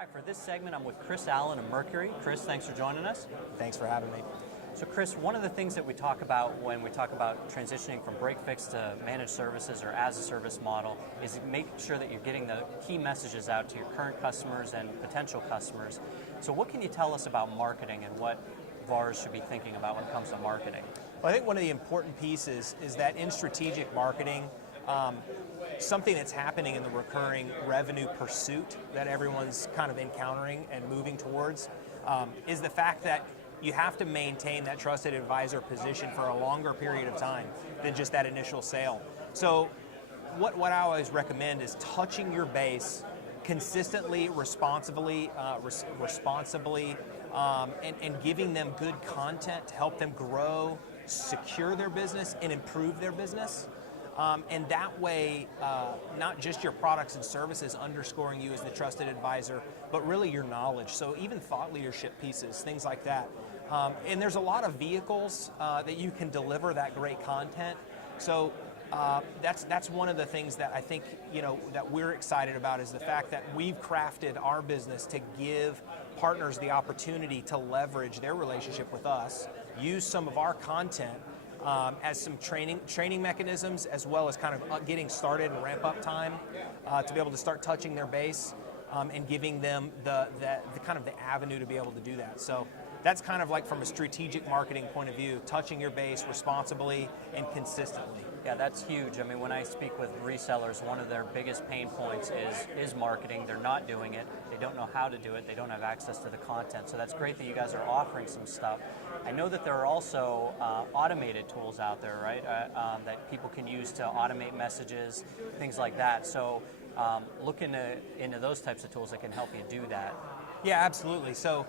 Hi, for this segment, I'm with Chris Allen of Mercury. Chris, thanks for joining us. Thanks for having me. So Chris, one of the things that we talk about when we talk about transitioning from break-fix to managed services or as-a-service model is make sure that you're getting the key messages out to your current customers and potential customers. So what can you tell us about marketing and what VARs should be thinking about when it comes to marketing? Well, I think one of the important pieces is that in strategic marketing, something that's happening in the recurring revenue pursuit that everyone's kind of encountering and moving towards is the fact that you have to maintain that trusted advisor position for a longer period of time than just that initial sale. So what I always recommend is touching your base consistently, responsibly, and giving them good content to help them grow, secure their business, and improve their business. And that way, not just your products and services underscoring you as the trusted advisor, but really your knowledge. So even thought leadership pieces, things like that. And there's a lot of vehicles that you can deliver that great content. So that's one of the things that I think that we're excited about is the fact that we've crafted our business to give partners the opportunity to leverage their relationship with us, use some of our content as some training mechanisms, as well as kind of getting started and ramp up time to be able to start touching their base and giving them the kind of the avenue to be able to do that. So that's kind of like from a strategic marketing point of view, touching your base responsibly and consistently. Yeah, that's huge. I mean, when I speak with resellers, one of their biggest pain points is marketing. They're not doing it. They don't know how to do it. They don't have access to the content. So that's great that you guys are offering some stuff. I know that there are also automated tools out there, right, that people can use to automate messages, things like that. So look into those types of tools that can help you do that. Yeah, absolutely. So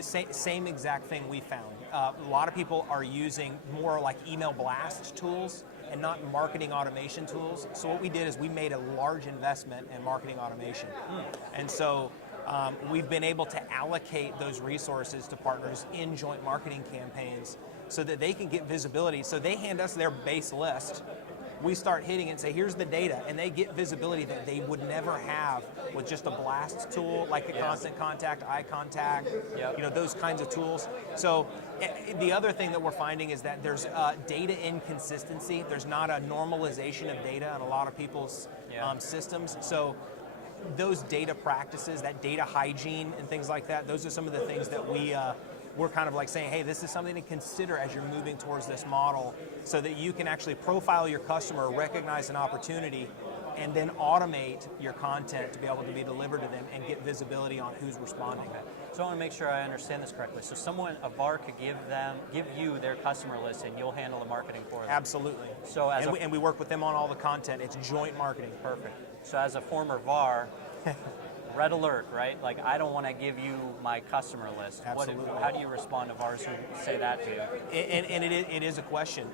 same exact thing we found. A lot of people are using more like email blast tools and not marketing automation tools. So what we did is we made a large investment in marketing automation. And so we've been able to allocate those resources to partners in joint marketing campaigns so that they can get visibility. So they hand us their base list. We start hitting it and say, here's the data, and they get visibility that they would never have with just a blast tool, like a constant contact, eye contact, those kinds of tools. So the other thing that we're finding is that there's data inconsistency. There's not a normalization of data in a lot of people's systems. So those data practices, that data hygiene and things like that, those are some of the things that we're kind of like saying, hey, this is something to consider as you're moving towards this model so that you can actually profile your customer, recognize an opportunity, and then automate your content to be able to be delivered to them and get visibility on who's responding. Okay. So I want to make sure I understand this correctly. So a VAR could give you their customer list and you'll handle the marketing for them? Absolutely. So and we work with them on all the content. It's joint marketing. Perfect. So as a former VAR, red alert, right? Like, I don't want to give you my customer list. Absolutely. How do you respond to VARs who say that to you? And it is a question.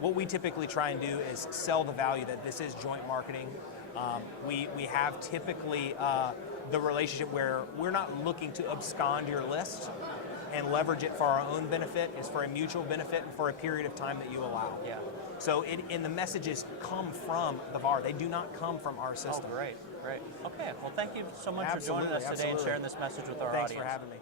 What we typically try and do is sell the value that this is joint marketing. We have typically the relationship where we're not looking to abscond your list and leverage it for our own benefit. It's for a mutual benefit and for a period of time that you allow. Yeah. So and the messages come from the VAR. They do not come from our system. Oh, great. Okay, well, thank you so much for joining us today and sharing this message with our audience. Thanks for having me.